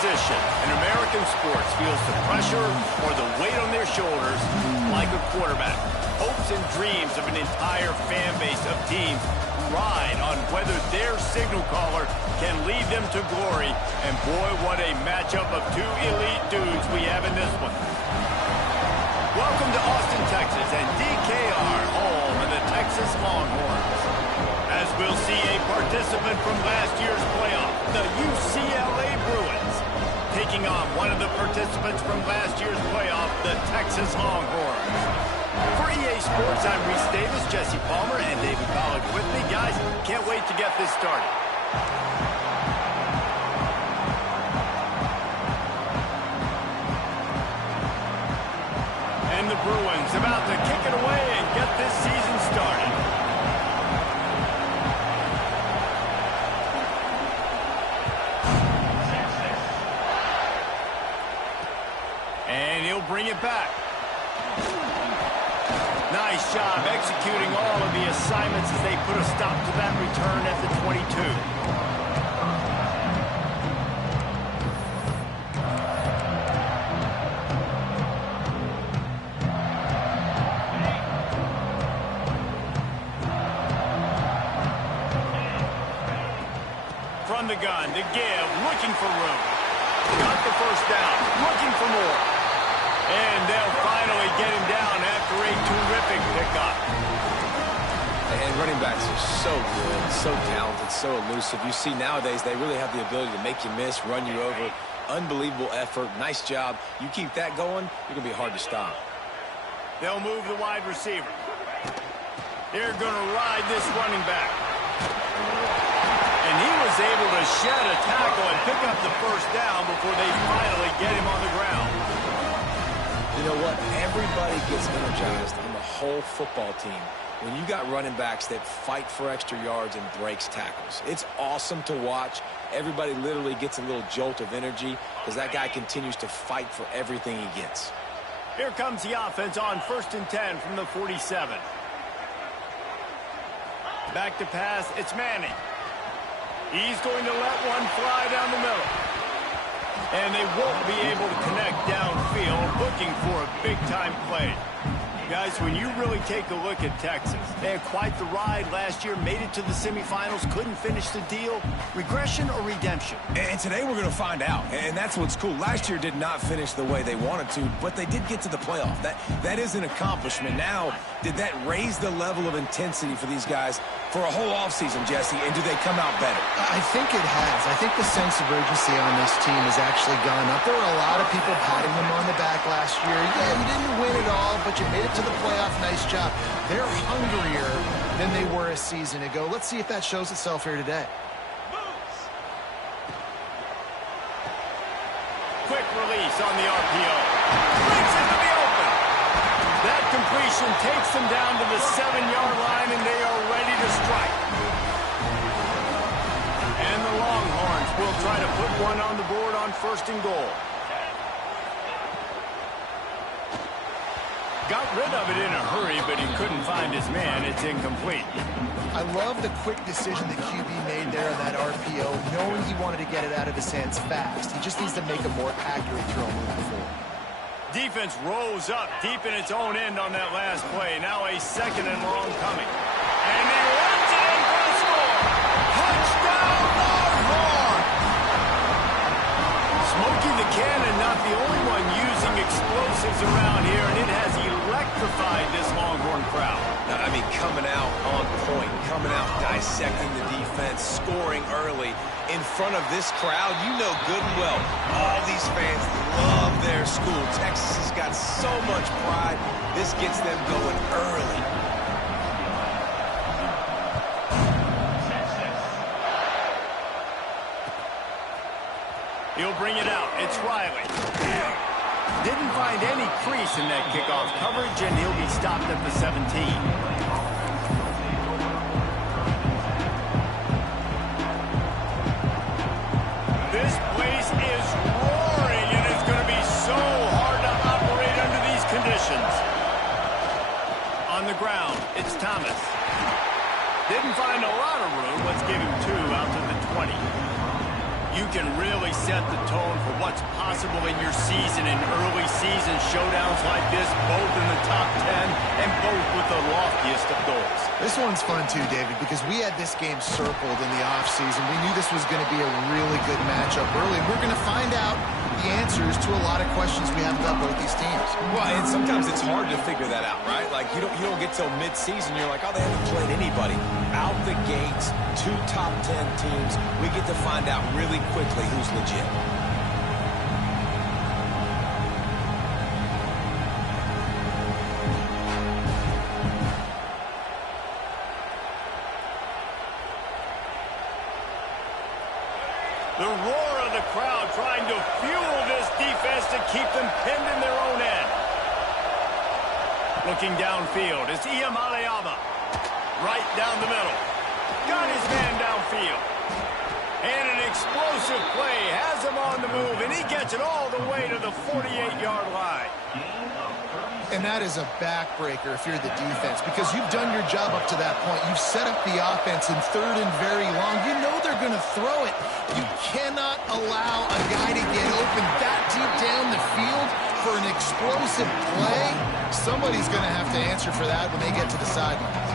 position in American sports feels the pressure or the weight on their shoulders like a quarterback. Hopes and dreams of an entire fan base of teams ride on whether their signal caller can lead them to glory. And boy, what a matchup of two elite dudes we have in this one. Welcome to Austin, Texas, and DKR, home of the Texas Longhorns. As we'll see a participant from last year's playoff, the Ucla Bruins, taking on one of the participants from last year's playoff, the Texas Longhorns. For EA Sports, I'm Reese Davis, Jesse Palmer, and David Pollack with me. Guys, can't wait to get this started. And the Bruins about to kick it away and get this season started. And he'll bring it back. Nice job executing all of the assignments as they put a stop to that return at the 22. From the gun, to give, looking for room. Got the first down, looking for more. And they'll finally get him down after a terrific pickup. And running backs are so good, so talented, so elusive. You see nowadays they really have the ability to make you miss, run you over. Unbelievable effort. Nice job. You keep that going, you're going to be hard to stop. They'll move the wide receiver. They're going to ride this running back. And he was able to shed a tackle and pick up the first down before they finally get him on the ground. You know what? Everybody gets energized on the whole football team when you got running backs that fight for extra yards and breaks tackles. It's awesome to watch. Everybody literally gets a little jolt of energy because that guy continues to fight for everything he gets. Here comes the offense on 1st and 10 from the 47. Back to pass, it's Manning. He's going to let one fly down the middle. And they won't be able to connect downfield, looking for a big-time play. Guys, when you really take a look at Texas, they had quite the ride last year, made it to the semifinals, couldn't finish the deal. Regression or redemption? And today we're going to find out, and that's what's cool. Last year did not finish the way they wanted to, but they did get to the playoff. That is an accomplishment. Now, did that raise the level of intensity for these guys for a whole offseason, Jesse, and do they come out better? I think it has. I think the sense of urgency on this team has actually gone up. There were a lot of people patting them on the back last year. Yeah, you didn't win it all, but you made it to the playoff. Nice job. They're hungrier than they were a season ago. Let's see if that shows itself here today. Quick release on the RPO. Breaks into the open. That completion takes them down to the 7-yard line, and they are ready to strike. And the Longhorns will try to put one on the board on 1st and goal. Got rid of it in a hurry, but he couldn't find his man. It's incomplete. I love the quick decision that QB made there on that RPO, knowing he wanted to get it out of his hands fast. He just needs to make a more accurate throw moving forward. Defense rose up deep in its own end on that last play. Now a 2nd and long coming. And he runs it in for the score. Touchdown, Longhorn! Smokey the Cannon, not the only one using explosives around here, and it has electrified this Longhorn crowd. I mean, coming out on point, coming out dissecting the defense, scoring early in front of this crowd. You know good and well, all these fans love their school. Texas has got so much pride. This gets them going early. He'll bring it out. It's Riley. Didn't find any crease in that kickoff coverage, and he'll be stopped at the 17. This place is roaring, and it's going to be so hard to operate under these conditions. On the ground, it's Thomas. Didn't find a lot of room. Let's give him 2 out to the 20. You can really set the tone for what's possible in your season in early season showdowns like this, both in the top 10 and both with the loftiest of goals. This one's fun too, David, because we had this game circled in the offseason. We knew this was going to be a really good matchup early, and we're going to find out the answers to a lot of questions we have about both these teams. Well, and sometimes it's hard to figure that out, right? Like, you don't get till mid-season, you're like, oh, they haven't played anybody. Out the gates, 2 top 10 teams, we get to find out really quickly who's legit. The roar of the crowd trying to fuel this defense to keep them pinned in their own end. Looking downfield, it's Ucla. Right down the middle. Got his man downfield. And an explosive play has him on the move, and he gets it all the way to the 48-yard line. And that is a backbreaker if you're the defense, because you've done your job up to that point. You've set up the offense in 3rd and very long. You know they're going to throw it. You cannot allow a guy to get open that deep down the field for an explosive play. Somebody's going to have to answer for that when they get to the sidelines.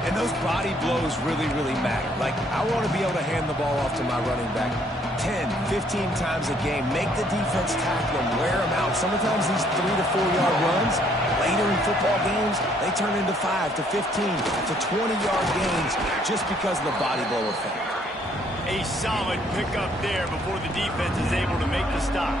And those body blows really, really matter. Like, I want to be able to hand the ball off to my running back 10, 15 times a game. Make the defense tackle them, wear them out. Sometimes these 3 to 4 yard runs, later in football games, they turn into 5 to 15 to 20-yard gains just because of the body blow effect. A solid pickup there before the defense is able to make the stop.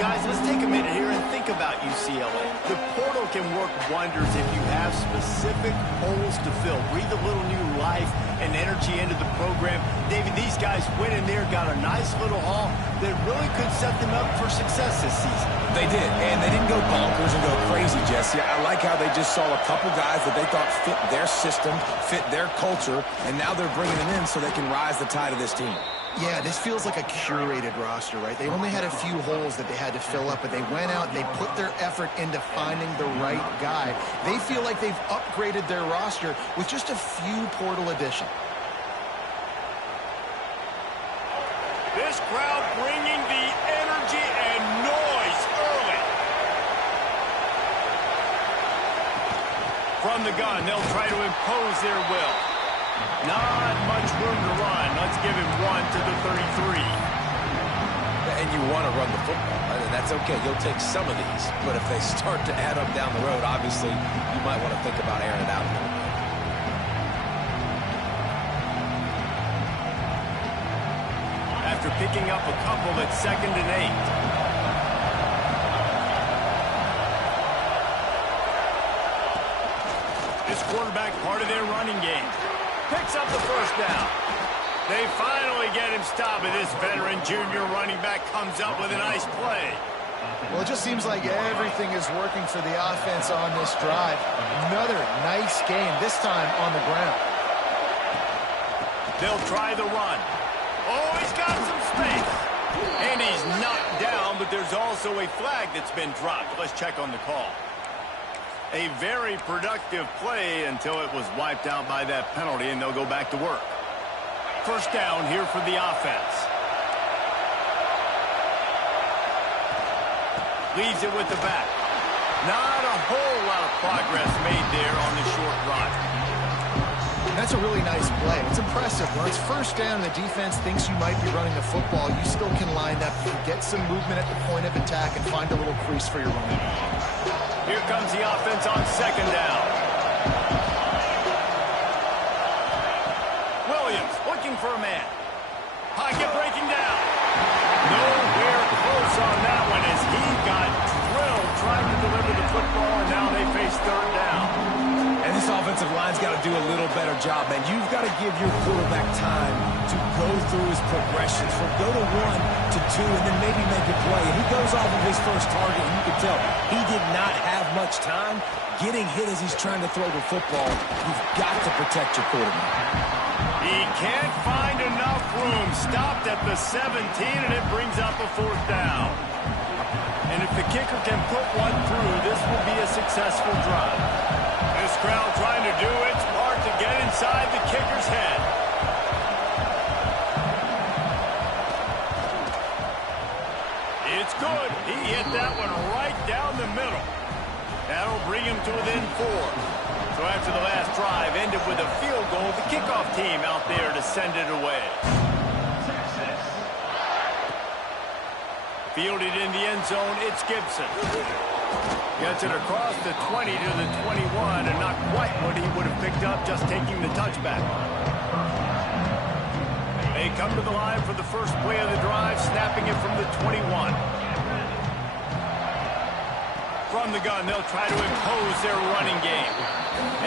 Guys, let's take a minute here and think about UCLA. The portal can work wonders if you have specific holes to fill. Breathe a little new life and energy into the program. David, these guys went in there, got a nice little haul that really could set them up for success this season. They did, and they didn't go bonkers and go crazy, Jesse. I like how they just saw a couple guys that they thought fit their system, fit their culture, and now they're bringing them in so they can rise the tide of this team. Yeah, this feels like a curated roster, right? They only had a few holes that they had to fill up, but they went out and they put their effort into finding the right guy. They feel like they've upgraded their roster with just a few portal additions. This crowd bringing the energy and noise early. From the gun, they'll try to impose their will. Not much room to run. Let's give him 1 to the 33. And you want to run the football. That's okay. You'll take some of these. But if they start to add up down the road, obviously, you might want to think about airing it out a little bit. After picking up a couple at 2nd and 8. This quarterback part of their running game. Picks up the first down. They finally get him stopped, and this veteran junior running back comes up with a nice play. Well, it just seems like everything is working for the offense on this drive. Another nice game, this time on the ground. They'll try the run. Oh, he's got some space. And he's knocked down, but there's also a flag that's been dropped. Let's check on the call. A very productive play until it was wiped out by that penalty, and they'll go back to work. First down here for the offense. Leaves it with the back. Not a whole lot of progress made there on the short run. That's a really nice play. It's impressive. When it's first down and the defense thinks you might be running the football, you still can line up, get some movement at the point of attack, and find a little crease for your running. Here comes the offense on 2nd down. Williams looking for a man. Pocket breaking down. Nowhere close on that one as he got drilled trying to deliver the football, and now they face 3rd down. And this offensive line's got to do a little better job, man. You've got to give your quarterback time to go through his progressions from go to 1 to 2 and then maybe make a play. And he goes off of his first target, and you can tell he did not have much time getting hit as he's trying to throw the football. You've got to protect your quarterback. He can't find enough room. Stopped at the 17, and it brings up a 4th down. And if the kicker can put one through, this will be a successful drive. This crowd trying to do its part to get inside the kicker's head. hit that one right down the middle. That'll bring him to within 4. So after the last drive ended with a field goal, the kickoff team out there to send it away. Fielded in the end zone, it's Gibson. Gets it across the 20 to the 21, and not quite what he would have picked up just taking the touchback. They come to the line for the first play of the drive, snapping it from the 21. From the gun, they'll try to impose their running game.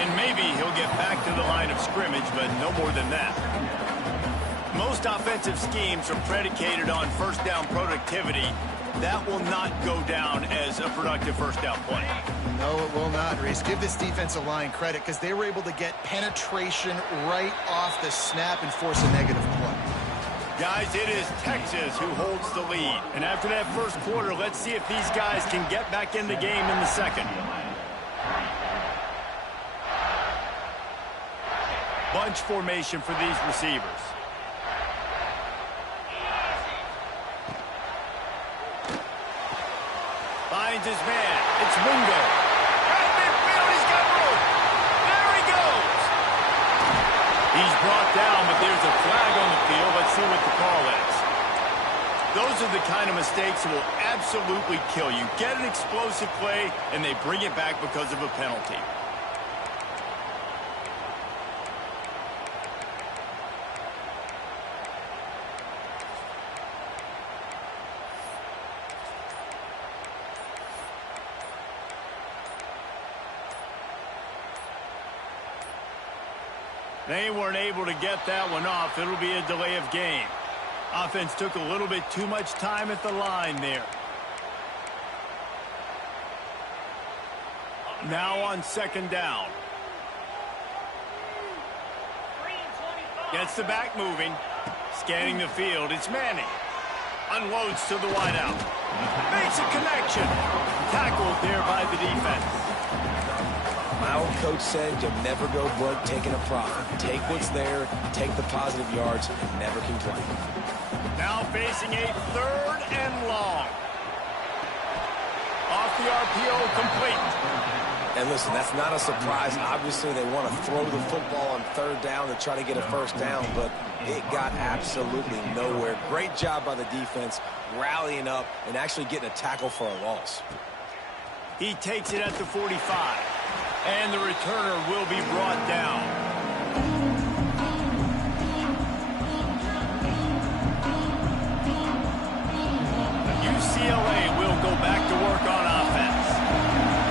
And maybe he'll get back to the line of scrimmage, but no more than that. Most offensive schemes are predicated on first down productivity. That will not go down as a productive first down play. No, it will not, Reese. Give this defensive line credit because they were able to get penetration right off the snap and force a negative play. Guys, it is Texas who holds the lead. And after that first quarter, let's see if these guys can get back in the game in the second. Bunch formation for these receivers. Finds his man. It's Wingo. Right midfield, he's got room. There he goes. He's brought down, but there's a flag on the field. Let's see what the call is. Those are the kind of mistakes that will absolutely kill you. Get an explosive play, and they bring it back because of a penalty. They weren't able to get that one off. It'll be a delay of game. Offense took a little bit too much time at the line there. Now on second down. Gets the back moving. Scanning the field. It's Manning. Unloads to the wideout. Makes a connection. Tackled there by the defense. My old coach said you'll never go broke taking a profit. Take what's there, take the positive yards, and never complain. Now facing a third and long. Off the RPO, complete. And listen, that's not a surprise. Obviously, they want to throw the football on third down to try to get a first down, but it got absolutely nowhere. Great job by the defense, rallying up and actually getting a tackle for a loss. He takes it at the 45. And the returner will be brought down. UCLA will go back to work on offense.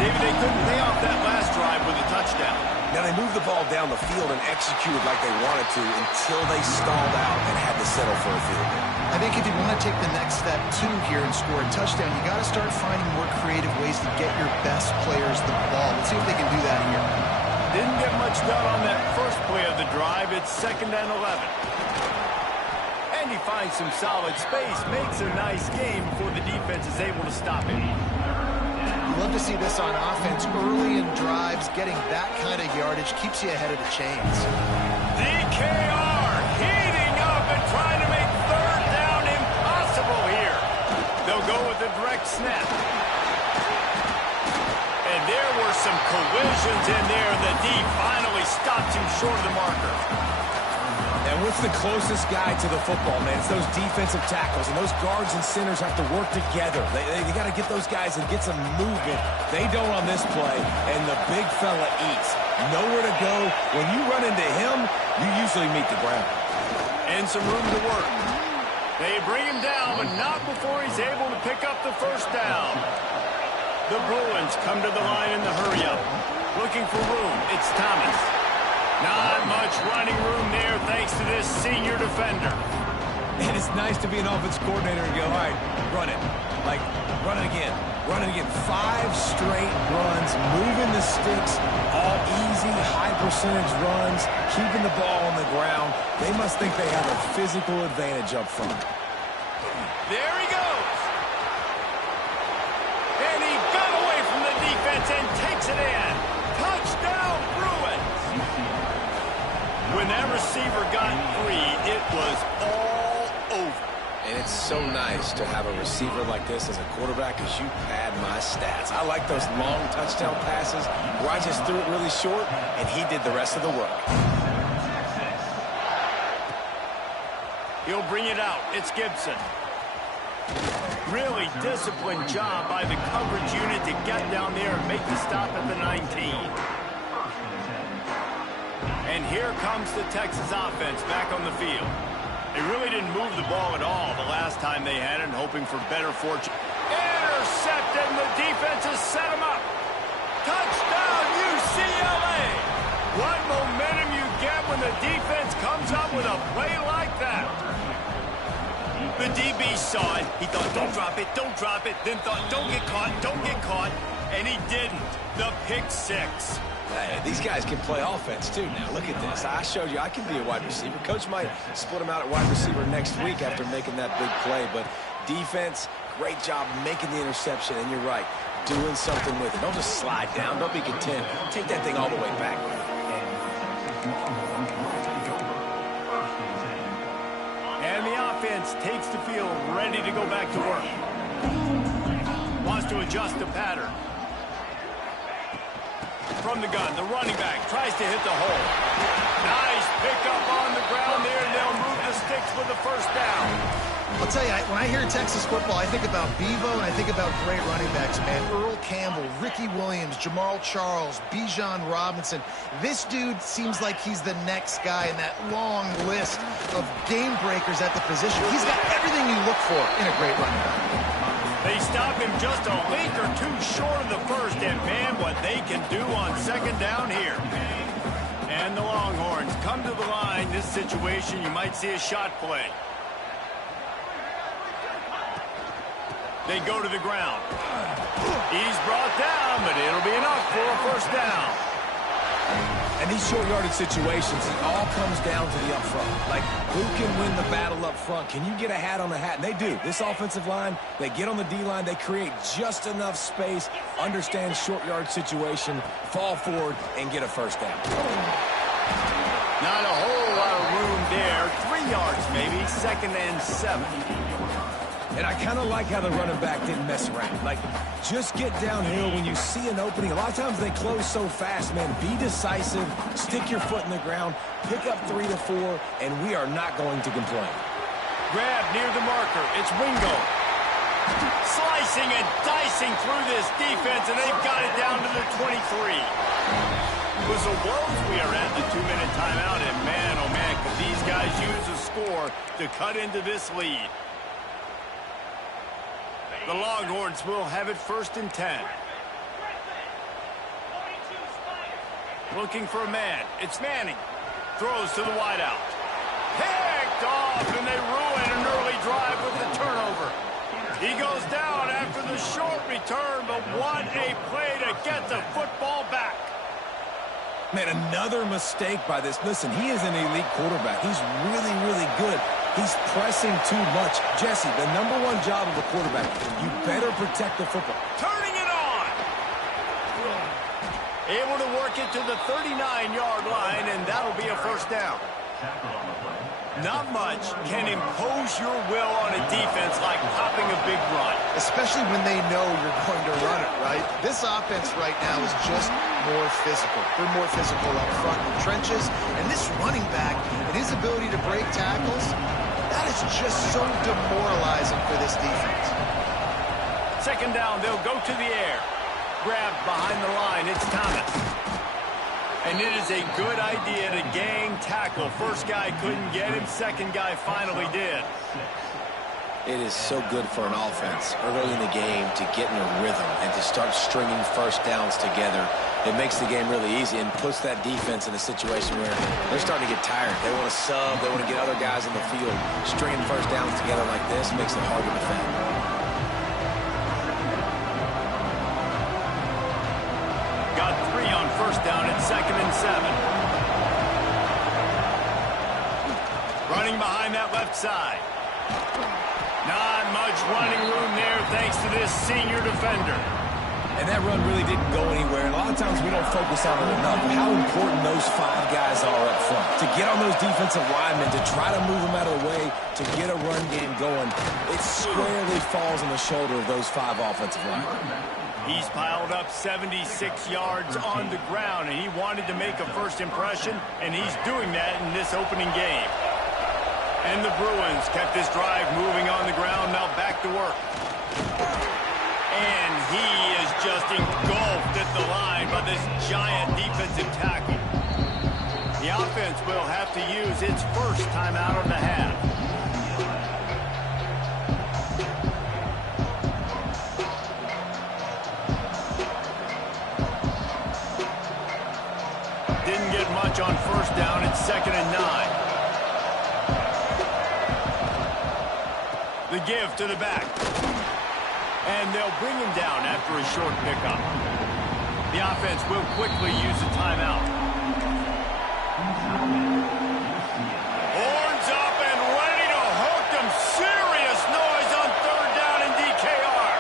David, they couldn't pay off that last drive with a touchdown. Now they moved the ball down the field and executed like they wanted to until they stalled out and had to settle for a field goal. I think if you want to take the next step, too, here and score a touchdown, you got to start finding more creative ways to get your best players the ball. Let's see if they can do that here. Didn't get much done on that first play of the drive. It's 2nd and 11. And he finds some solid space, makes a nice game before the defense is able to stop him. You love to see this on offense early in drives. Getting that kind of yardage keeps you ahead of the chains. DKR heating up and trying to make third down impossible here. They'll go with a direct snap. And there were some collisions in there. The D finally stops him short of the marker. And what's the closest guy to the football, man? It's those defensive tackles, and those guards and centers have to work together. They got to get those guys and get some movement. They don't on this play, and the big fella eats. Nowhere to go. When you run into him, you usually meet the ground. And some room to work. They bring him down, but not before he's able to pick up the first down. The Bruins come to the line in the hurry-up. Looking for room. It's Thomas. Not much running room there thanks to this senior defender. And it's nice to be an offense coordinator and go, all right, run it. Like, run it again. Run it again. 5 straight runs, moving the sticks, all easy, high percentage runs, keeping the ball on the ground. They must think they have a physical advantage up front. There he goes. And he got away from the defense and takes it in. Touchdown, Bruins. When that receiver got free, it was all over. And it's so nice to have a receiver like this as a quarterback because you pad my stats. I like those long touchdown passes where I just threw it really short and he did the rest of the work. He'll bring it out. It's Gibson. Really disciplined job by the coverage unit to get down there and make the stop at the 19. And here comes the Texas offense back on the field. They really didn't move the ball at all the last time they had it, hoping for better fortune. Intercepted, and the defense has set him up. Touchdown, UCLA! What momentum you get when the defense comes up with a play like that. The DB saw it. He thought, don't drop it, then thought, don't get caught, and he didn't. The pick six. Hey, these guys can play offense, too. Now, look at this. I showed you I can be a wide receiver. Coach might split him out at wide receiver next week after making that big play. But defense, great job making the interception. And you're right, doing something with it. Don't just slide down. Don't be content. Take that thing all the way back. And the offense takes the field, ready to go back to work. Wants to adjust the pattern. From the gun, the running back tries to hit the hole. Nice pickup on the ground there, and they'll move the sticks for the first down. I'll tell you, when I hear Texas football, I think about Bevo and I think about great running backs, man. Earl Campbell, Ricky Williams, Jamal Charles, Bijan Robinson. This dude seems like he's the next guy in that long list of game breakers at the position. He's got everything you look for in a great running back. They stop him just a link or two short of the first, and man, what they can do on second down here. And the Longhorns come to the line. This situation, you might see a shot play. They go to the ground. He's brought down, but it'll be enough for a first down. And these short yardage situations, it all comes down to the up front. Like, who can win the battle up front? Can you get a hat on the hat? And they do. This offensive line, they get on the D-line, they create just enough space, understand short yard situation, fall forward, and get a first down. Not a whole lot of room there. 3 yards maybe, 2nd and 7. And I kind of like how the running back didn't mess around. Like, just get downhill when you see an opening. A lot of times they close so fast, man. Be decisive, stick your foot in the ground, pick up 3 to 4, and we are not going to complain. Grab near the marker. It's Wingo. Slicing and dicing through this defense, and they've got it down to the 23. With the woes we are at the 2-minute timeout, and man, oh man, could these guys use a score to cut into this lead. The Longhorns will have it 1st and 10. Looking for a man. It's Manning. Throws to the wideout. Picked off, and they ruin an early drive with the turnover. He goes down after the short return, but what a play to get the football back. Man, another mistake by this. Listen, he is an elite quarterback. He's really, really good. He's pressing too much. Jesse, the #1 job of a quarterback, you better protect the football. Turning it on. Able to work it to the 39-yard line, and that'll be a first down. Not much can impose your will on a defense like popping a big run. Especially when they know you're going to run it, right? This offense right now is just more physical. They're more physical up front in the trenches. And this running back and his ability to break tackles, that is just so demoralizing for this defense. 2nd down, they'll go to the air. Grabbed behind the line, it's Thomas. And it is a good idea to gang tackle. First guy couldn't get him, second guy finally did. It is so good for an offense early in the game to get in a rhythm and to start stringing first downs together. It makes the game really easy and puts that defense in a situation where they're starting to get tired. They want to sub. They want to get other guys in the field. Stringing first downs together like this makes it hard to defend. Got 3 on first down at 2nd and 7. Running behind that left side. Not much running room there thanks to this senior defender. And that run really didn't go anywhere. And a lot of times we don't focus on it enough. How important those 5 guys are up front. To get on those defensive linemen, to try to move them out of the way, to get a run game going, it squarely falls on the shoulder of those 5 offensive linemen. He's piled up 76 yards on the ground, and he wanted to make a first impression, and he's doing that in this opening game. And the Bruins kept this drive moving on the ground, now back to work. And he is just engulfed at the line by this giant defensive tackle. The offense will have to use its first timeout of the half. Didn't get much on first down. It's 2nd and 9. The give to the back. And they'll bring him down after a short pickup. The offense will quickly use a timeout. Horns up and ready to hook them. Serious noise on 3rd down in DKR.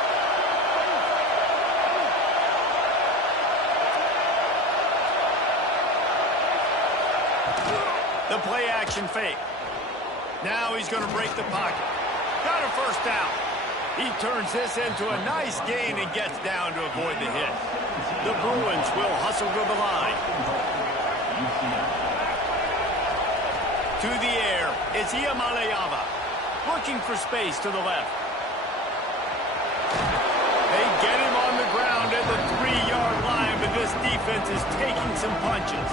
The play action fake. Now he's going to break the pocket. Got a first down. He turns this into a nice gain and gets down to avoid the hit. The Bruins will hustle to the line. To the air, it's Iamaleava. Looking for space to the left. They get him on the ground at the 3-yard line, but this defense is taking some punches.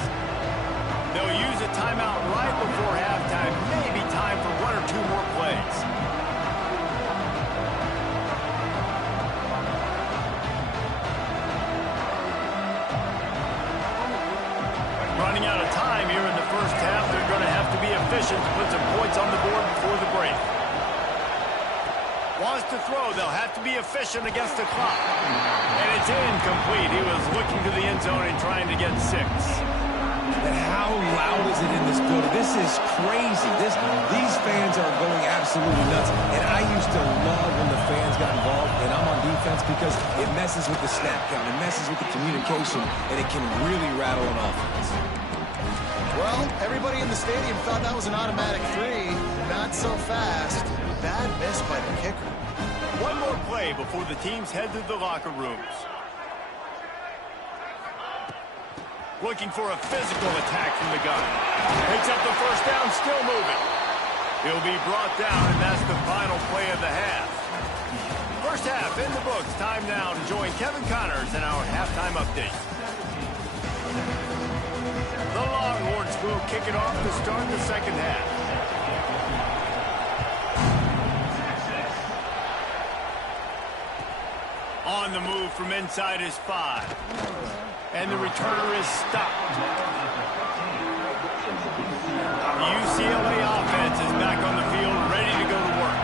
They'll use a timeout right before halftime. Maybe time for 1 or 2 more plays. Running out of time here in the first half. They're going to have to be efficient to put some points on the board before the break. Wants to throw. They'll have to be efficient against the clock. And it's incomplete. He was looking to the end zone and trying to get 6. And how loud is it in this building? This is crazy. These fans are going absolutely nuts. And I used to love when the fans got involved, and I'm on defense because it messes with the snap count. It messes with the communication, and it can really rattle an offense. Well, everybody in the stadium thought that was an automatic 3. Not so fast. Bad miss by the kicker. One more play before the teams head to the locker rooms. Looking for a physical attack from the gun. Picks up the first down, still moving. He'll be brought down, and that's the final play of the half. First half in the books. Time now to join Kevin Connors in our halftime update. The Longhorns will kick it off to start the second half. On the move from inside his 5. And the returner is stopped. The UCLA offense is back on the field, ready to go to work.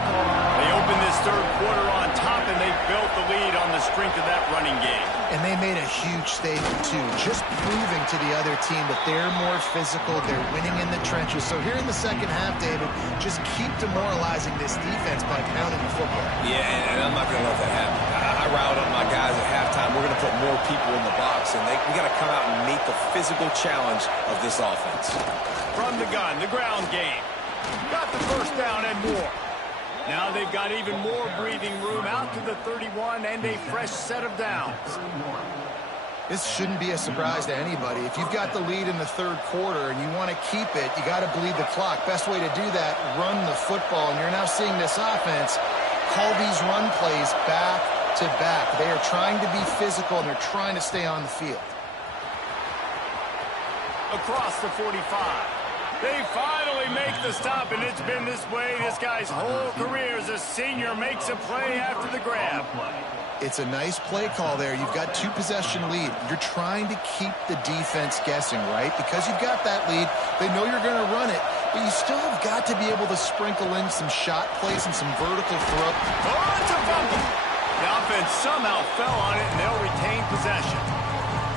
They opened this 3rd quarter on top, and they built the lead on the strength of that running game. And they made a huge statement, too, just proving to the other team that they're more physical, they're winning in the trenches. So here in the second half, David, just keep demoralizing this defense by pounding the football. Yeah, and I'm not going to let that happen. I riled up my guys at halftime. We're going to put more people in the box, and we got to come out and meet the physical challenge of this offense. From the gun, the ground game. Got the first down and more. Now they've got even more breathing room out to the 31 and a fresh set of downs. This shouldn't be a surprise to anybody. If you've got the lead in the 3rd quarter and you want to keep it, you got to bleed the clock. Best way to do that, run the football. And you're now seeing this offense call these run plays back to back. They are trying to be physical, and they're trying to stay on the field. Across the 45. They finally make the stop, and it's been this way this guy's whole career as a senior. Makes a play after the grab. It's a nice play call there. You've got 2-possession lead. You're trying to keep the defense guessing, right? Because you've got that lead. They know you're going to run it, but you still have got to be able to sprinkle in some shot plays and some vertical throw. Oh, it's a fumble. The offense somehow fell on it, and they'll retain possession.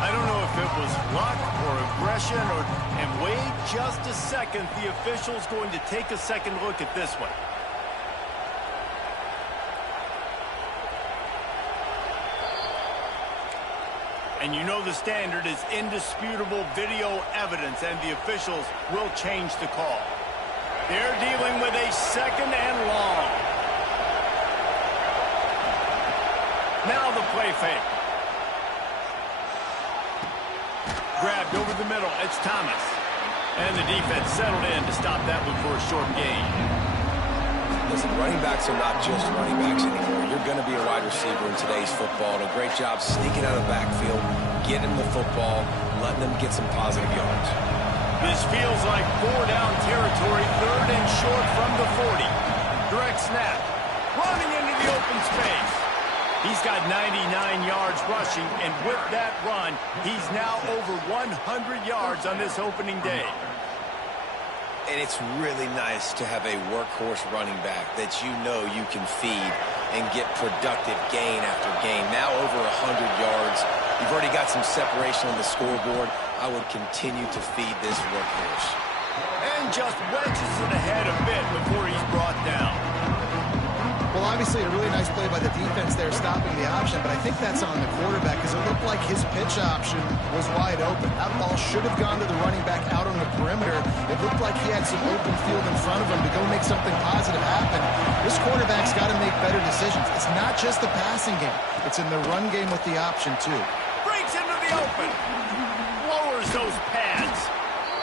I don't know if it was luck or aggression and wait just a second. The official's going to take a second look at this one. And you know the standard is indisputable video evidence, and the officials will change the call. They're dealing with a second and long. Now the play fake. Grabbed over the middle. It's Thomas. And the defense settled in to stop that one for a short gain. Listen, running backs are not just running backs anymore. You're going to be a wide receiver in today's football. And a great job sneaking out of the backfield, getting the football, letting them get some positive yards. This feels like 4-down territory, third and short from the 40. Direct snap. Running into the open space. He's got 99 yards rushing, and with that run, he's now over 100 yards on this opening day. And it's really nice to have a workhorse running back that you know you can feed and get productive gain after gain. Now over 100 yards. You've already got some separation on the scoreboard. I would continue to feed this workhorse. And just wedges it ahead a bit before he's brought down. Well, obviously a really nice play by the defense there stopping the option, but I think that's on the quarterback because it looked like his pitch option was wide open. That ball should have gone to the running back out on the perimeter. It looked like he had some open field in front of him to go make something positive happen. This quarterback's got to make better decisions. It's not just the passing game. It's in the run game with the option, too. Breaks into the open. Lowers those pads.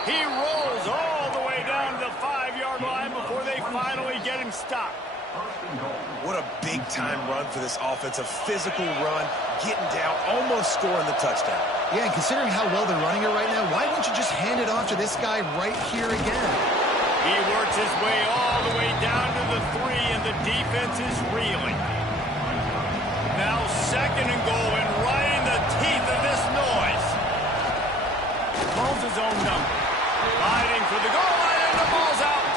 He rolls all the way down to the 5-yard line before they finally get him stopped. What a big-time run for this offense. A physical run, getting down, almost scoring the touchdown. Yeah, and considering how well they're running it right now, why wouldn't you just hand it off to this guy right here again? He works his way all the way down to the 3, and the defense is reeling. Now second and goal, and right in the teeth of this noise. Calls his own number. Hiding for the goal line, and the ball's out.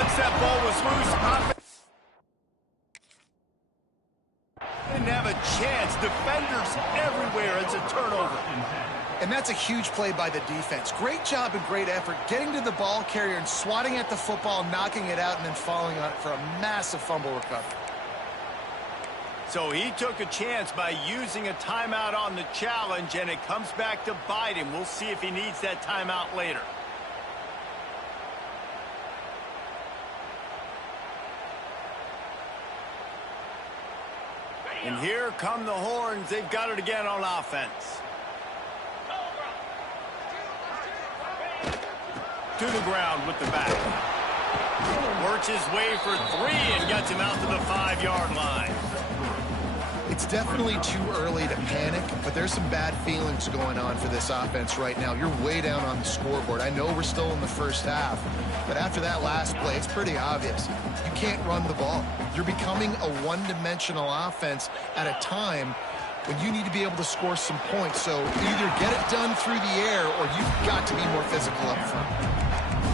Once that ball was loose, didn't have a chance. Defenders everywhere. It's a turnover. And that's a huge play by the defense. Great job and great effort getting to the ball carrier and swatting at the football, knocking it out, and then falling on it for a massive fumble recovery. So he took a chance by using a timeout on the challenge, and it comes back to bite him. We'll see if he needs that timeout later. And here come the horns. They've got it again on offense. To the ground with the back. Works his way for 3 and gets him out to the 5-yard line. It's definitely too early to panic, but there's some bad feelings going on for this offense right now. You're way down on the scoreboard. I know we're still in the first half, but after that last play, it's pretty obvious. You can't run the ball. You're becoming a one-dimensional offense at a time when you need to be able to score some points. So either get it done through the air or you've got to be more physical up front.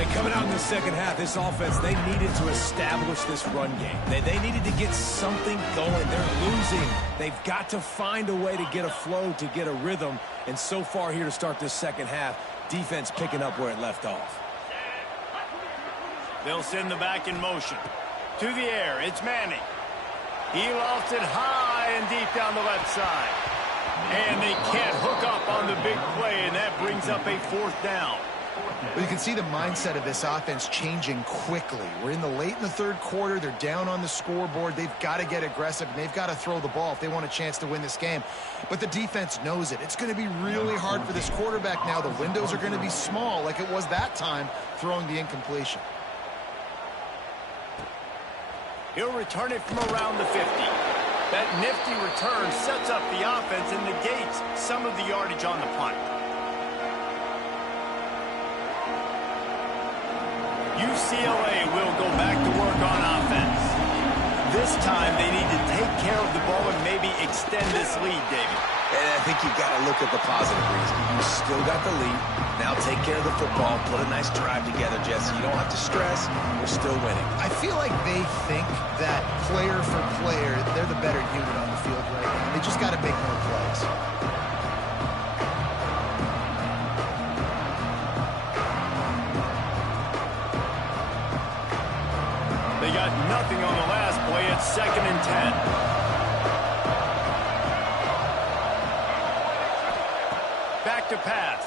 And coming out in the second half, this offense, they needed to establish this run game. They needed to get something going. They're losing. They've got to find a way to get a flow, to get a rhythm. And so far here to start this second half, defense picking up where it left off. They'll send the back in motion. To the air, it's Manning. He lofts it high and deep down the left side. And they can't hook up on the big play, and that brings up a 4th down. Well, you can see the mindset of this offense changing quickly. We're late in the third quarter. They're down on the scoreboard. They've got to get aggressive, and they've got to throw the ball if they want a chance to win this game. But the defense knows it. It's going to be really hard for this quarterback now. The windows are going to be small like it was that time throwing the incompletion. He'll return it from around the 50. That nifty return sets up the offense and negates some of the yardage on the punt. UCLA will go back to work on offense. This time they need to take care of the ball and maybe extend this lead, David. And I think you've got to look at the positive reason. You still got the lead. Now take care of the football. Put a nice drive together, Jesse. You don't have to stress. We're still winning. I feel like they think that player for player, they're the better unit on the field right now. They just got to make more plays. They got nothing on the last play. It's 2nd and 10. Back to pass.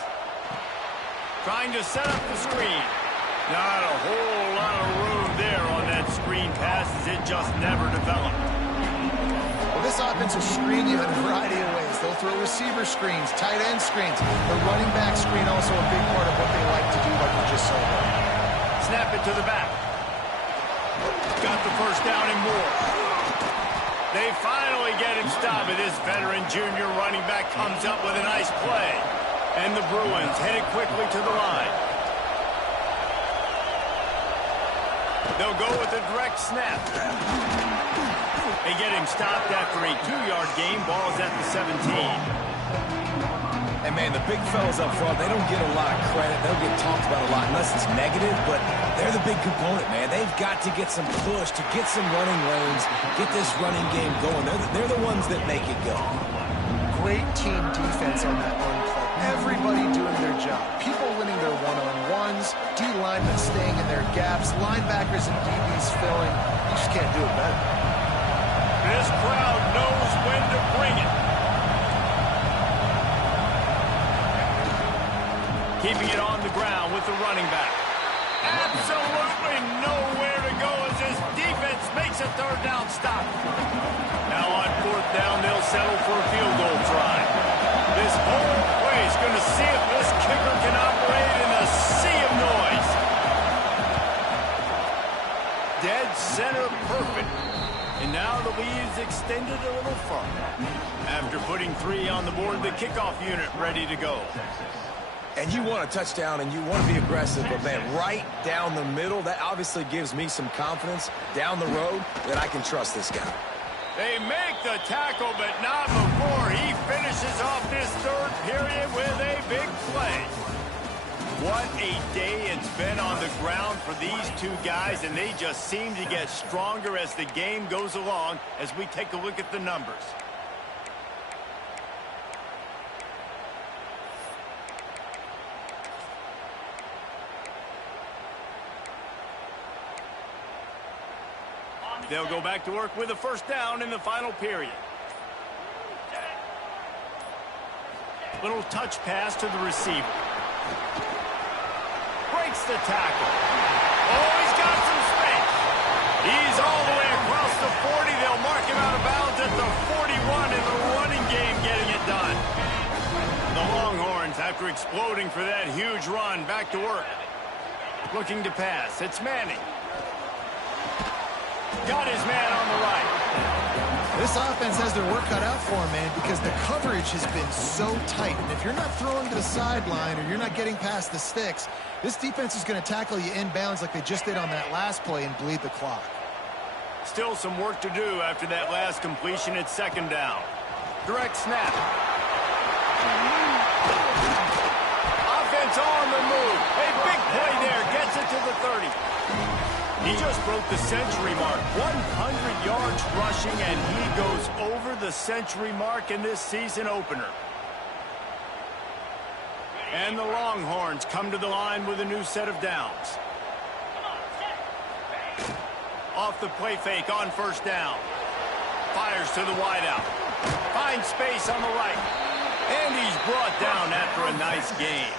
Trying to set up the screen. Not a whole lot of room there on that screen pass as it just never developed. Well, this offense will screen you in a variety of ways. They'll throw receiver screens, tight end screens. The running back screen also a big part of what they like to do, like we just saw there. Snap it to the back. Got the first down and more. They finally get him stopped, and this veteran junior running back comes up with a nice play. And the Bruins headed quickly to the line. They'll go with a direct snap. They get him stopped after a 2-yard gain. Ball's at the 17. And, man, the big fellas up front, they don't get a lot of credit. They'll get talked about a lot unless it's negative, but they're the big component, man. They've got to get some push, to get some running lanes, get this running game going. They're the ones that make it go. Great team defense on that run play. Everybody doing their job. People winning their one-on-ones, D-linemen staying in their gaps, linebackers and DBs filling. You just can't do it better. This crowd knows when to bring it. Keeping it on the ground with the running back. Absolutely nowhere to go as his defense makes a third down stop. Now on fourth down, they'll settle for a field goal try. This whole play is going to see if this kicker can operate in a sea of noise. Dead center perfect. And now the lead's extended a little further. After putting 3 on the board, the kickoff unit ready to go. And you want a touchdown and you want to be aggressive, but, man, right down the middle, that obviously gives me some confidence down the road that I can trust this guy. They make the tackle, but not before he finishes off this third period with a big play. What a day it's been on the ground for these two guys, and they just seem to get stronger as the game goes along as we take a look at the numbers. They'll go back to work with a first down in the final period. Little touch pass to the receiver. Breaks the tackle. Oh, he's got some space. He's all the way across the 40. They'll mark him out of bounds at the 41 in the running game, getting it done. The Longhorns, after exploding for that huge run, back to work. Looking to pass. It's Manning. Got his man on the right. This offense has their work cut out for them, man, because the coverage has been so tight. And if you're not throwing to the sideline or you're not getting past the sticks, this defense is going to tackle you inbounds like they just did on that last play and bleed the clock. Still some work to do after that last completion at second down. Direct snap. Offense on the move. A big play there. Gets it to the 30. He just broke the century mark. 100 yards rushing, and he goes over the century mark in this season opener. And the Longhorns come to the line with a new set of downs. Off the play fake on first down. Fires to the wideout. Finds space on the right. And he's brought down after a nice game.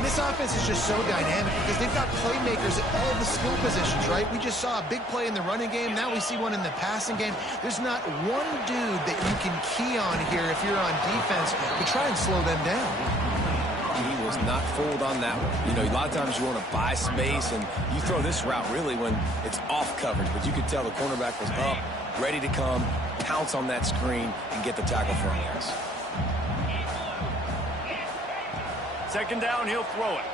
This offense is just so dynamic because they've got playmakers at all the skill positions, right? We just saw a big play in the running game. Now we see one in the passing game. There's not one dude that you can key on here if you're on defense to try and slow them down. He was not fooled on that one. You know, a lot of times you want to buy space, and you throw this route really when it's off coverage. But you could tell the cornerback was up, ready to come, pounce on that screen, and get the tackle for him. Second down, he'll throw it.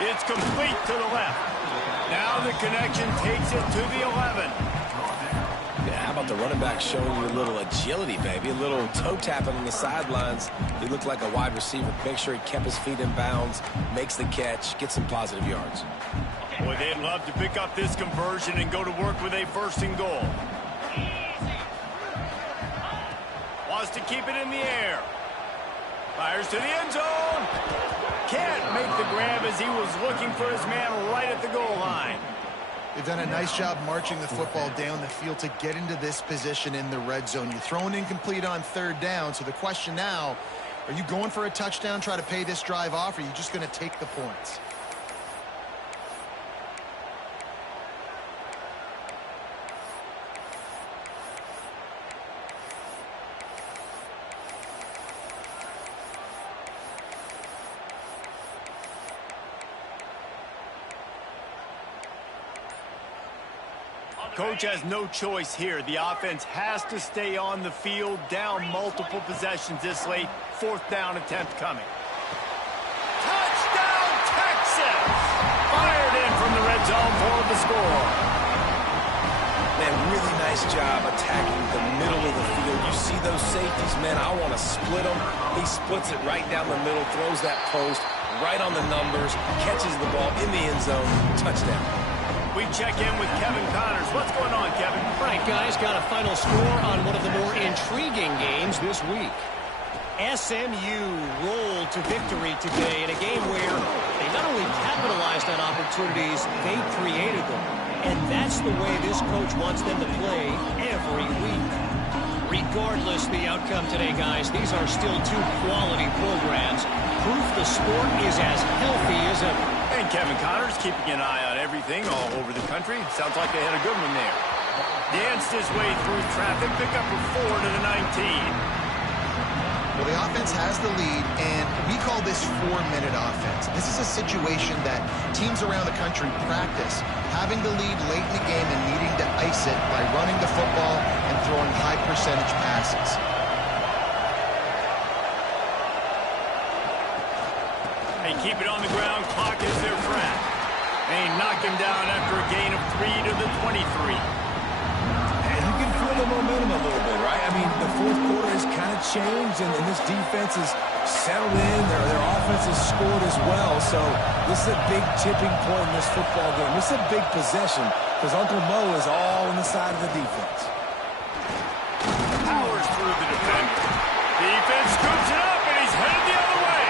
It's complete to the left. Now the connection takes it to the 11. Yeah, how about the running back showing you a little agility, baby? A little toe tapping on the sidelines. He looked like a wide receiver. Make sure he kept his feet in bounds, makes the catch, gets some positive yards. Boy, they'd love to pick up this conversion and go to work with a first and goal. Wants to keep it in the air. Fires to the end zone. Can't make the grab as he was looking for his man right at the goal line. They've done a nice job marching the football down the field to get into this position in the red zone. You're throwing incomplete on third down, so the question now, are you going for a touchdown, try to pay this drive off, or are you just going to take the points? Coach has no choice here. The offense has to stay on the field, down multiple possessions this late. Fourth down attempt coming. Touchdown, Texas! Fired in from the red zone for the score. Man, really nice job attacking the middle of the field. You see those safeties, man, I want to split them. He splits it right down the middle, throws that post right on the numbers, catches the ball in the end zone, touchdown. We check in with Kevin Connors. What's going on, Kevin? All right, guys, got a final score on one of the more intriguing games this week. SMU rolled to victory today in a game where they not only capitalized on opportunities, they created them. And that's the way this coach wants them to play every week. Regardless the outcome today, guys, these are still two quality programs. Proof the sport is as healthy as ever. And Kevin Connors keeping an eye on everything all over the country. Sounds like they had a good one there. Danced his way through traffic, pick up a 4 to the 19. Well, the offense has the lead, and we call this 4-minute offense. This is a situation that teams around the country practice, having the lead late in the game and needing to ice it by running the football and throwing high-percentage passes. They keep it on the ground. Clock is their friend. They knock him down after a gain of 3 to the 23. And you can feel the momentum a little bit, right? I mean, the fourth quarter has kind of changed, and this defense is settled in. Their offense has scored as well. So this is a big tipping point in this football game. This is a big possession because Uncle Mo is all on the side of the defense. Powers through the defender. Defense scoops it up, and he's headed the other way.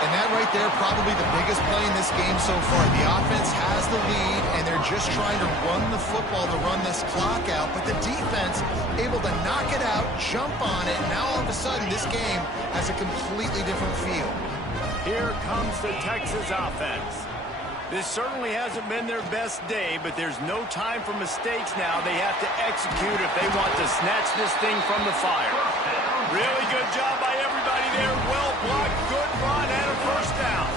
And that right there, probably the biggest play in this game so far. The offense has the lead, and they're just trying to run the football to run this clock out. But the defense able to knock it out, jump on it, and now all of a sudden this game has a completely different feel. Here comes the Texas offense. This certainly hasn't been their best day, but there's no time for mistakes now. They have to execute if they want to snatch this thing from the fire. Really good job by everybody there. Well blocked, good run, and a first down.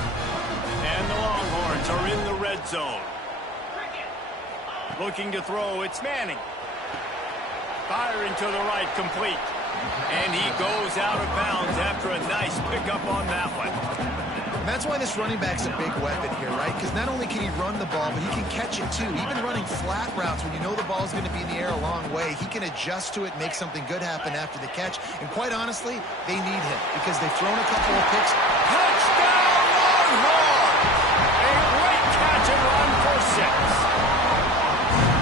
And the Longhorns are in the red zone. Looking to throw, it's Manning. Firing to the right, complete. And he goes out of bounds after a nice pickup on that one. And that's why this running back's a big weapon here, right? Because not only can he run the ball, but he can catch it too. Even running flat routes when you know the ball's going to be in the air a long way, he can adjust to it, make something good happen after the catch. And quite honestly, they need him because they've thrown a couple of picks. Touchdown, Longhorns! A great catch and run for 6.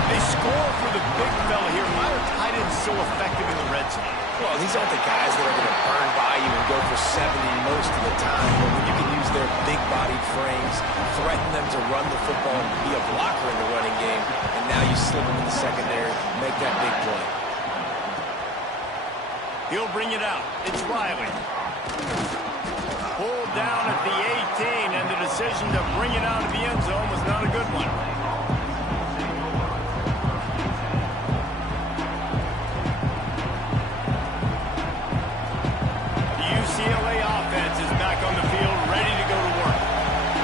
They score for the big fella here. Why are tight ends so effective in the red zone? Well, these aren't the guys that are going to burn by you and go for 70 most of the time. But when you can use their big-bodied frames, threaten them to run the football, and be a blocker in the running game, and now you slip them in the secondary, make that big play. He'll bring it out. It's Riley. Pulled down at the 18, and the decision to bring it out of the end zone was not a good one. UCLA offense is back on the field, ready to go to work.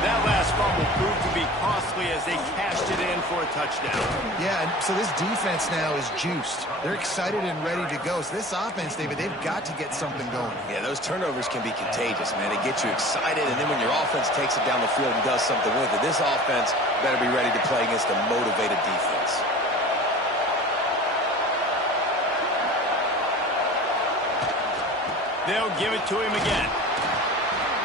That last fumble proved to be costly as they cashed it in for a touchdown. Yeah, and so this defense now is juiced. They're excited and ready to go. So this offense, David, they've got to get something going. Yeah, those turnovers can be contagious, man. They get you excited, and then when your offense takes it down the field and does something with it, this offense better be ready to play against a motivated defense. They'll give it to him again.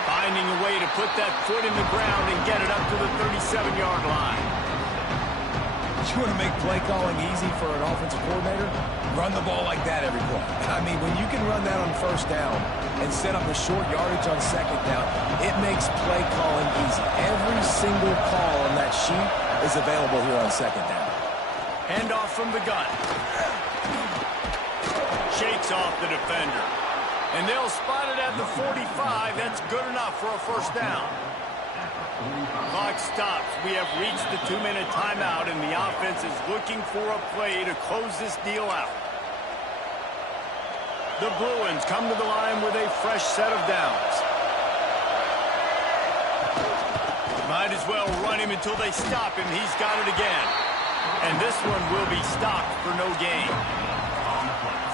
Finding a way to put that foot in the ground and get it up to the 37-yard line. You want to make play calling easy for an offensive coordinator? Run the ball like that every play. I mean, when you can run that on first down and set up a short yardage on second down, it makes play calling easy. Every single call on that sheet is available here on second down. Handoff from the gun. Shakes off the defender. And they'll spot it at the 45. That's good enough for a first down. Clock stops. We have reached the 2-minute timeout, and the offense is looking for a play to close this deal out. The Bruins come to the line with a fresh set of downs. Might as well run him until they stop him. He's got it again. And this one will be stopped for no gain.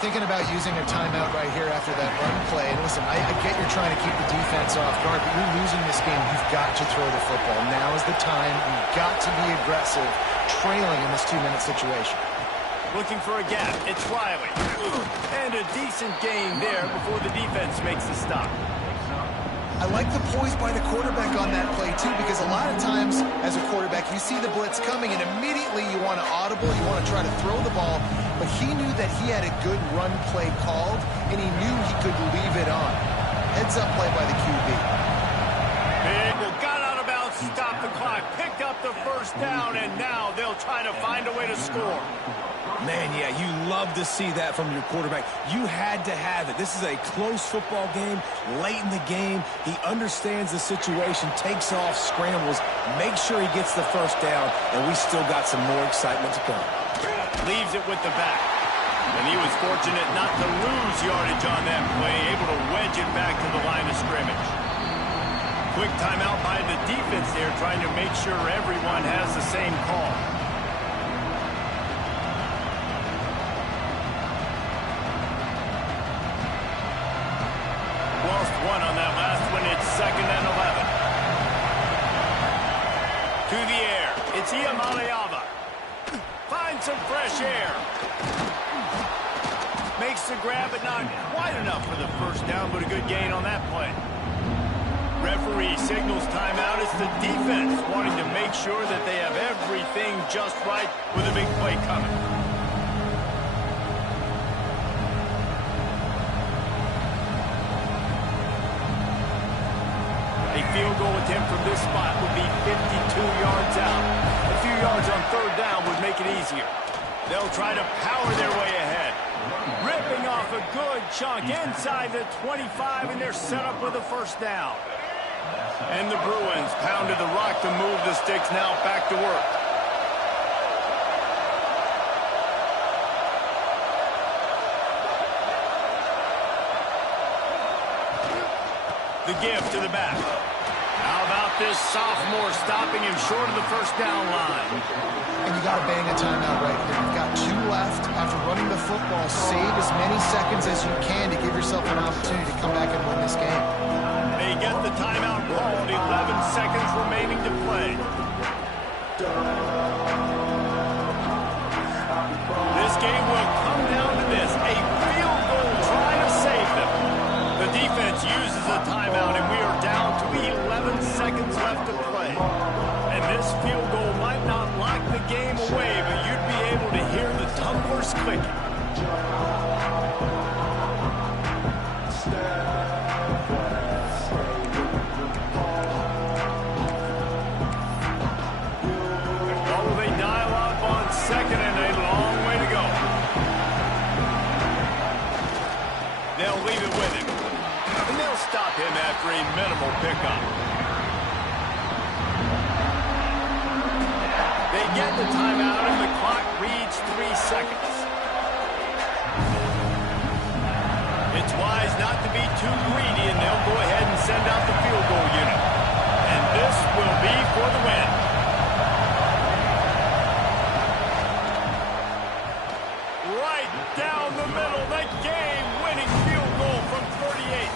Thinking about using a timeout right here after that run play. And listen, I get you're trying to keep the defense off guard, but you're losing this game. You've got to throw the football. Now is the time. You've got to be aggressive, trailing in this 2-minute situation. Looking for a gap. It's Riley. And a decent gain there before the defense makes the stop. I like the poise by the quarterback on that play, too, because a lot of times as a quarterback, you see the blitz coming, and immediately you want to audible, you want to try to throw the ball, but he knew that he had a good run play called, and he knew he could leave it on. Heads-up play by the QB. Big got out of bounds, stopped the clock, picked up the first down, and now they'll try to find a way to score. Man, yeah, you love to see that from your quarterback. You had to have it. This is a close football game, late in the game. He understands the situation, takes off, scrambles, makes sure he gets the first down, and we still got some more excitement to come. Leaves it with the back. And he was fortunate not to lose yardage on that play, able to wedge it back to the line of scrimmage. Quick timeout by the defense there, trying to make sure everyone has the same call. Lost one on that last one. It's 2nd and 11. To the air. It's Ucla. Finds some fresh air. Makes the grab, but not quite enough for the first down, but a good gain on that play. Referee signals timeout. It's the defense wanting to make sure that they have everything just right with a big play coming. A field goal attempt from this spot would be 52 yards out. A few yards on third down would make it easier. They'll try to power their way ahead. Ripping off a good chunk inside the 25, and they're set up with a first down. And the Bruins pounded the rock to move the sticks, now back to work. The give to the back. How about this sophomore stopping him short of the first down line? And you got to bang a timeout right here. You've got 2 left. After running the football, save as many seconds as you can to give yourself an opportunity to come back and win this game. They get the timeout called. 11 seconds remaining to play. This game will come down to this. A field goal trying to save them. The defense uses a timeout, and we are down to 11 seconds left to play. And this field goal might not lock the game away, but you'd be able to hear the tumblers clicking. Oh, they dial up on second, and a long way to go. They'll leave it with him. And they'll stop him after a minimal pickup. They get the timeout, and the clock reads 3 seconds. It's wise not to be too greedy, and they'll go ahead and send out the field goal unit. And this will be for the win. Right down the middle, the game-winning field goal from 38.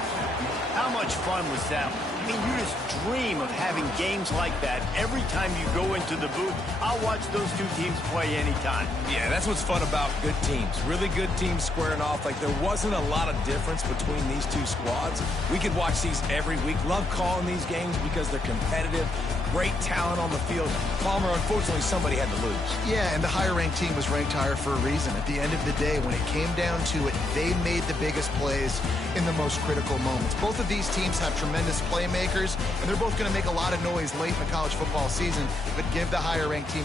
How much fun was that? I mean, you just dream of having games like that every time you go into the booth. I'll watch those two teams play anytime. Yeah, that's what's fun about good teams. Really good teams squaring off. Like, there wasn't a lot of difference between these two squads. We could watch these every week. Love calling these games because they're competitive. Great talent on the field. Palmer, unfortunately, somebody had to lose. Yeah, and the higher-ranked team was ranked higher for a reason. At the end of the day, when it came down to it, they made the biggest plays in the most critical moments. Both of these teams have tremendous playmakers. playmakers, and they're both going to make a lot of noise late in the college football season, but give the higher-ranked team